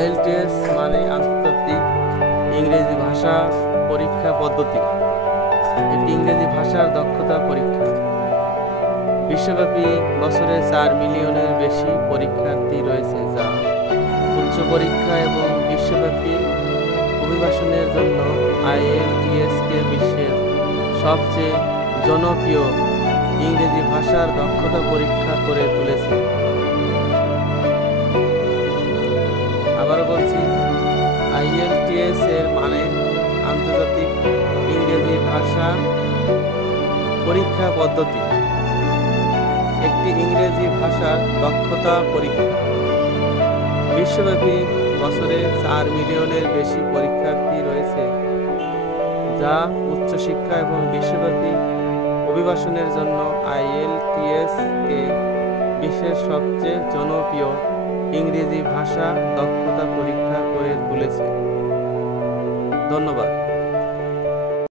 IELTS মানে আন্তর্জাতিক ইংরেজি ভাষা পরীক্ষা পদ্ধতি। এটি ইংরেজি ভাষার দক্ষতা পরীক্ষা। বিশ্বব্যাপী বছরে 4 মিলিয়নের বেশি পরীক্ষার্থী রয়েছে, যা উচ্চ পরীক্ষা এবং বিশ্বব্যাপী অভিবাসনের জন্য আইএলটিএস-কে বিশ্বের সবচেয়ে জনপ্রিয় ইংরেজি ভাষার দক্ষতা পরীক্ষা করে তুলেছে। আবারও বলছি, আইএলটিএস এর মানে আন্তর্জাতিক ইংরেজি ভাষা পরীক্ষা পদ্ধতি। একটি ইংরেজি ভাষার দক্ষতা পরীক্ষা। বিশ্বব্যাপী বছরে 4 মিলিয়নের বেশি পরীক্ষার্থী রয়েছে, যা উচ্চশিক্ষা এবং বিশ্বব্যাপী অভিবাসনের জন্য আইএলটিএস-কে বিশ্বের সবচেয়ে জনপ্রিয় ইংরেজি ভাষা দক্ষতা পরীক্ষা করে তুলেছে। ধন্যবাদ।